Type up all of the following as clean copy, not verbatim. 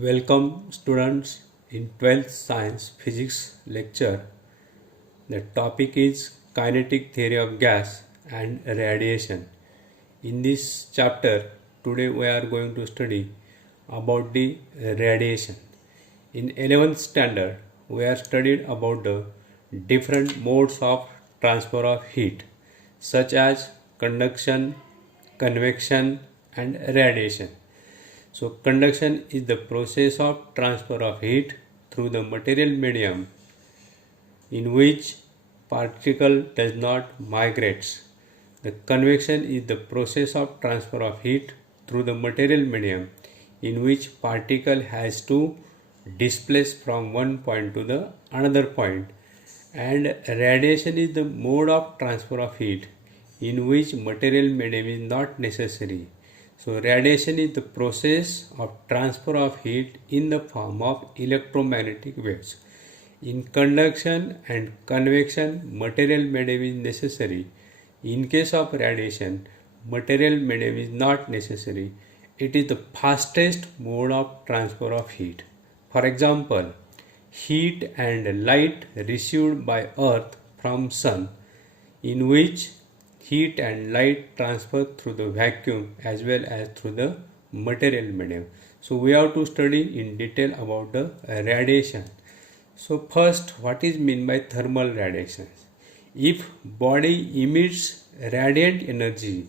Welcome students in 12th Science Physics lecture. The topic is kinetic theory of gas and radiation. In this chapter today we are going to study about the radiation. In 11th standard we are studied about the different modes of transfer of heat such as conduction, convection and radiation. So conduction is the process of transfer of heat through the material medium in which particle does not migrate. The convection is the process of transfer of heat through the material medium in which particle has to displace from one point to the another point. And radiation is the mode of transfer of heat in which material medium is not necessary. So radiation is the process of transfer of heat in the form of electromagnetic waves. In conduction and convection, material medium is necessary. In case of radiation, material medium is not necessary. It is the fastest mode of transfer of heat. For example, heat and light received by earth from sun, in which heat and light transfer through the vacuum as well as through the material medium. So we have to study in detail about the radiation. So first, what is meant by thermal radiation? If body emits radiant energy,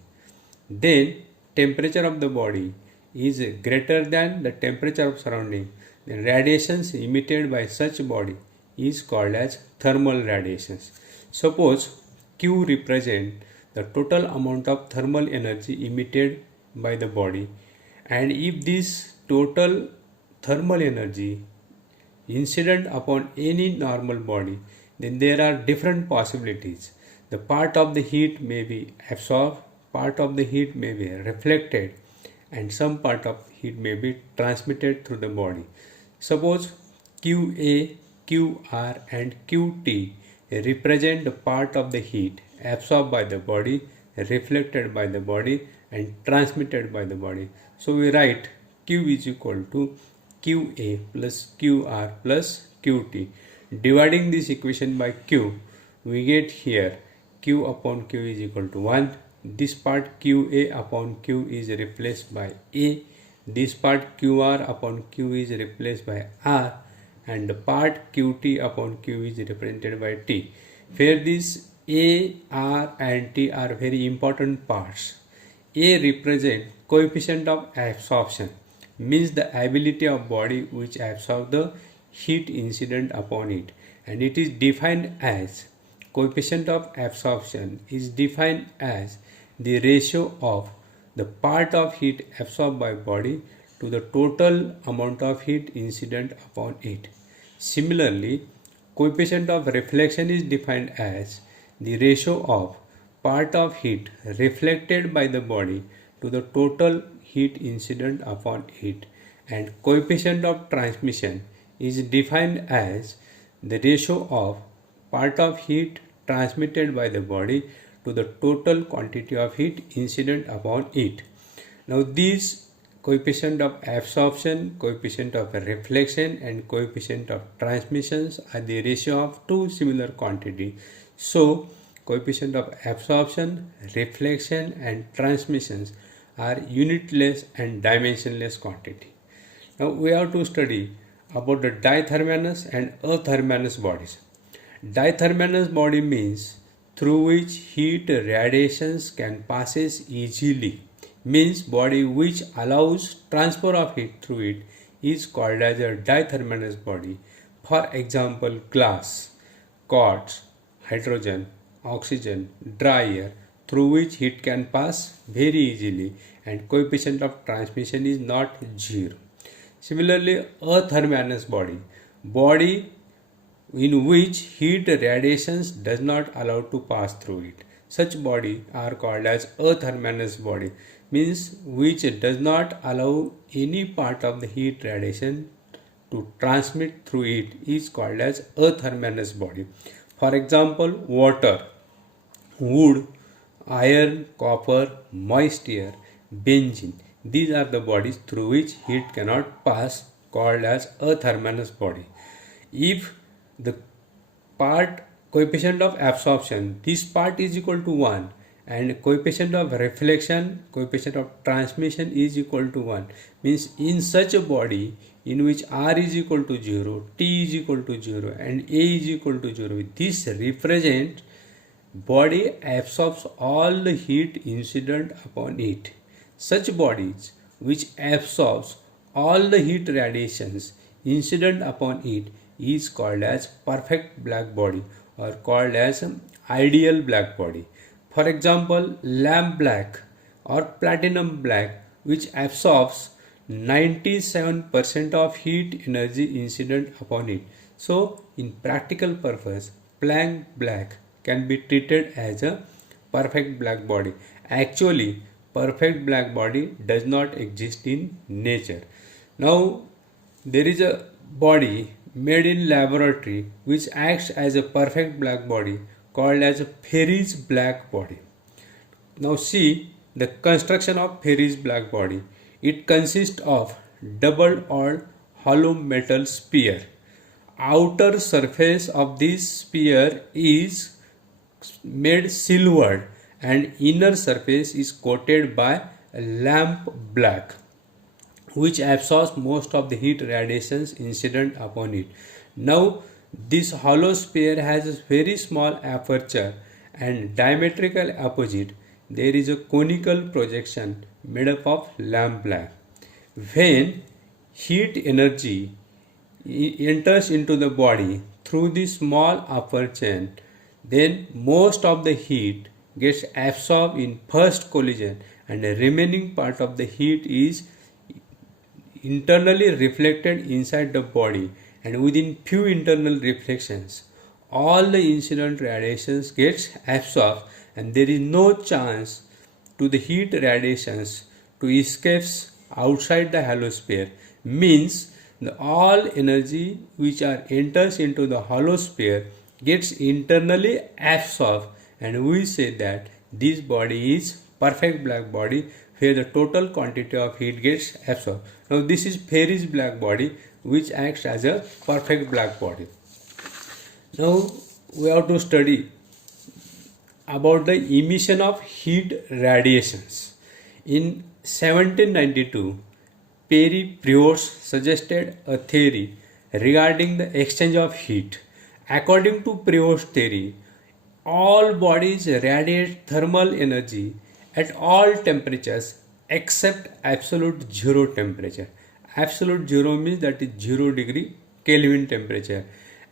then temperature of the body is greater than the temperature of surrounding. The radiations emitted by such body is called as thermal radiations. Suppose Q represent the total amount of thermal energy emitted by the body, and if this total thermal energy incident upon any normal body, then there are different possibilities. The part of the heat may be absorbed, part of the heat may be reflected, and some part of heat may be transmitted through the body. Suppose QA, QR and QT represent the part of the heat absorbed by the body, reflected by the body and transmitted by the body. So we write Q is equal to QA plus QR plus QT. Dividing this equation by Q, we get here Q upon Q is equal to 1. This part QA upon Q is replaced by A. This part QR upon Q is replaced by R, and the part QT upon Q is represented by T. Where these A, R and T are very important parts. A represent coefficient of absorption, means the ability of body which absorb the heat incident upon it, and it is defined as coefficient of absorption is defined as the ratio of the part of heat absorbed by body to the total amount of heat incident upon it. Similarly, coefficient of reflection is defined as the ratio of part of heat reflected by the body to the total heat incident upon it, and coefficient of transmission is defined as the ratio of part of heat transmitted by the body to the total quantity of heat incident upon it. Now these coefficient of absorption, coefficient of reflection and coefficient of transmissions are the ratio of two similar quantities. So coefficient of absorption, reflection and transmissions are unitless and dimensionless quantity. Now we have to study about the dithermalous and athermalous bodies. Dithermalous body means through which heat radiations can passes easily, means body which allows transfer of heat through it is called as a dithermalous body. For example, glass, quartz, hydrogen, oxygen, dry air, through which heat can pass very easily and coefficient of transmission is not zero. Similarly, athermalous body in which heat radiations does not allow to pass through it. Such body are called as athermalous body, means which does not allow any part of the heat radiation to transmit through it is called as athermalous body. For example, water, wood, iron, copper, moist air, benzene. These are the bodies through which heat cannot pass called as a thermalous body. If the part coefficient of absorption, this part is equal to 1, and coefficient of reflection, coefficient of transmission is equal to 1, means in such a body in which R is equal to 0, T is equal to 0 and A is equal to 0, this represents body absorbs all the heat incident upon it. Such bodies which absorbs all the heat radiations incident upon it is called as perfect black body or called as ideal black body. For example, lamp black or platinum black, which absorbs 97% of heat energy incident upon it. So in practical purpose, Planck black can be treated as a perfect black body. Actually, perfect black body does not exist in nature. Now, there is a body made in laboratory which acts as a perfect black body called as a Ferri's black body. Now see the construction of Ferri's black body. It consists of double-odd hollow metal sphere. Outer surface of this sphere is made silvered and inner surface is coated by lamp black, which absorbs most of the heat radiations incident upon it. Now this hollow sphere has a very small aperture and diametrical opposite there is a conical projection made up of lamp black. When heat energy enters into the body through this small aperture, then most of the heat gets absorbed in first collision and the remaining part of the heat is internally reflected inside the body, and within few internal reflections all the incident radiations gets absorbed and there is no chance to the heat radiations to escape outside the hollow sphere. Means the all energy which enters into the hollow sphere gets internally absorbed, and we say that this body is perfect black body where the total quantity of heat gets absorbed. Now this is Ferri's black body which acts as a perfect black body. Now we have to study about the emission of heat radiations. In 1792, Perry-Prevost suggested a theory regarding the exchange of heat. According to Prevost's theory, all bodies radiate thermal energy at all temperatures except absolute zero temperature. Absolute zero means that is 0 degree Kelvin temperature,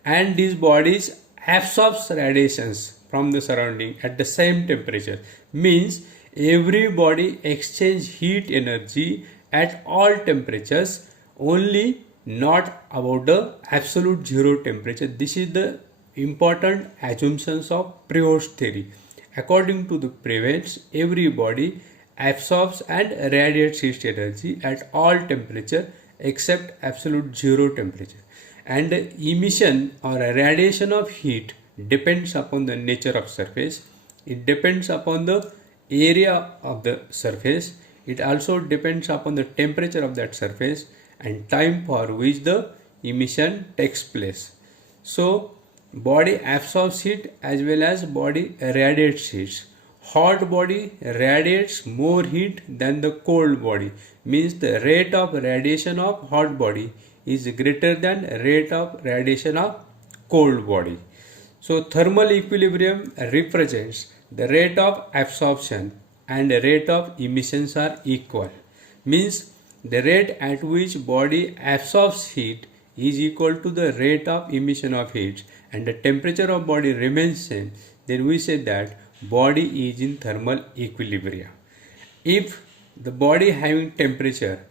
and these bodies absorbs radiations from the surrounding at the same temperature. Means every body exchange heat energy at all temperatures, only not about the absolute zero temperature. This is the important assumptions of Prevost's theory. According to the Prevost, every body absorbs and radiates heat energy at all temperature except absolute zero temperature, and the emission or radiation of heat depends upon the nature of surface. It depends upon the area of the surface. It also depends upon the temperature of that surface and time for which the emission takes place. So body absorbs heat as well as body radiates heat. Hot body radiates more heat than the cold body, means the rate of radiation of hot body is greater than rate of radiation of cold body. So thermal equilibrium represents the rate of absorption and the rate of emissions are equal. Means the rate at which body absorbs heat is equal to the rate of emission of heat, and the temperature of body remains same, then we say that body is in thermal equilibrium. If the body having temperature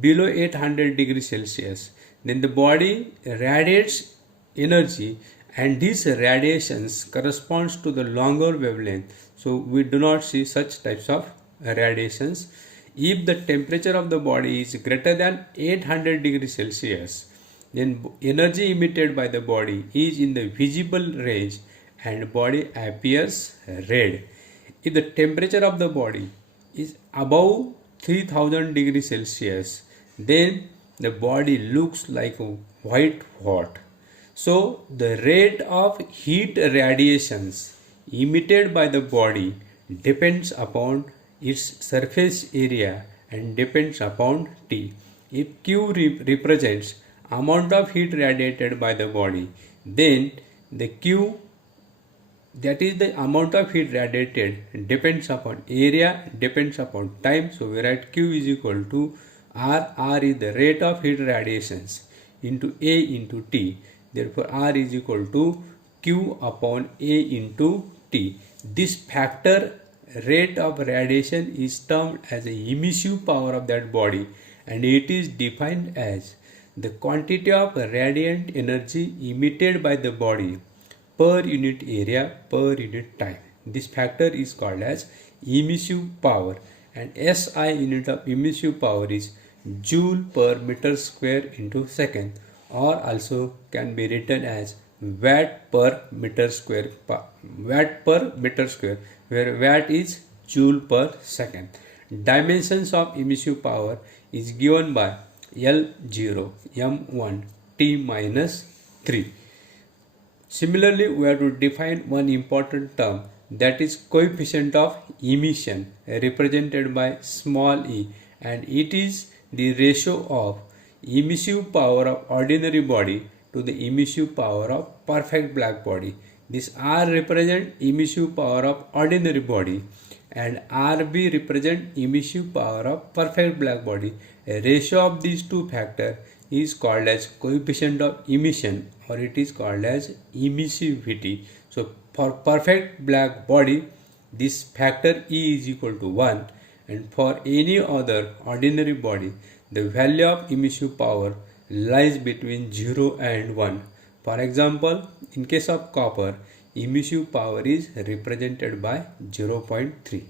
below 800 degrees Celsius, then the body radiates energy, and these radiations corresponds to the longer wavelength. So we do not see such types of radiations. If the temperature of the body is greater than 800 degrees Celsius, then energy emitted by the body is in the visible range and body appears red. If the temperature of the body is above 3000 degrees Celsius, then the body looks like a white hot. So the rate of heat radiations emitted by the body depends upon its surface area and depends upon T. If Q represents amount of heat radiated by the body, then the Q, that is the amount of heat radiated, depends upon area, depends upon time. So we write Q is equal to R is the rate of heat radiations into A into T. Therefore R is equal to Q upon A into T. This factor, rate of radiation, is termed as the emissive power of that body, and it is defined as the quantity of radiant energy emitted by the body per unit area per unit time. This factor is called as emissive power, and SI unit of emissive power is joule per meter square into second, or also can be written as watt per meter square, where watt is joule per second. Dimensions of emissive power is given by L0 m1 T minus 3. Similarly, we have to define one important term, that is coefficient of emission, represented by small e, and it is the ratio of emissive power of ordinary body to the emissive power of perfect black body. This R represents emissive power of ordinary body and RB represents emissive power of perfect black body. A ratio of these two factors is called as coefficient of emission, or it is called as emissivity. So for perfect black body, this factor E is equal to 1, and for any other ordinary body, the value of emissive power lies between 0 and 1. For example, in case of copper, emissive power is represented by 0.3.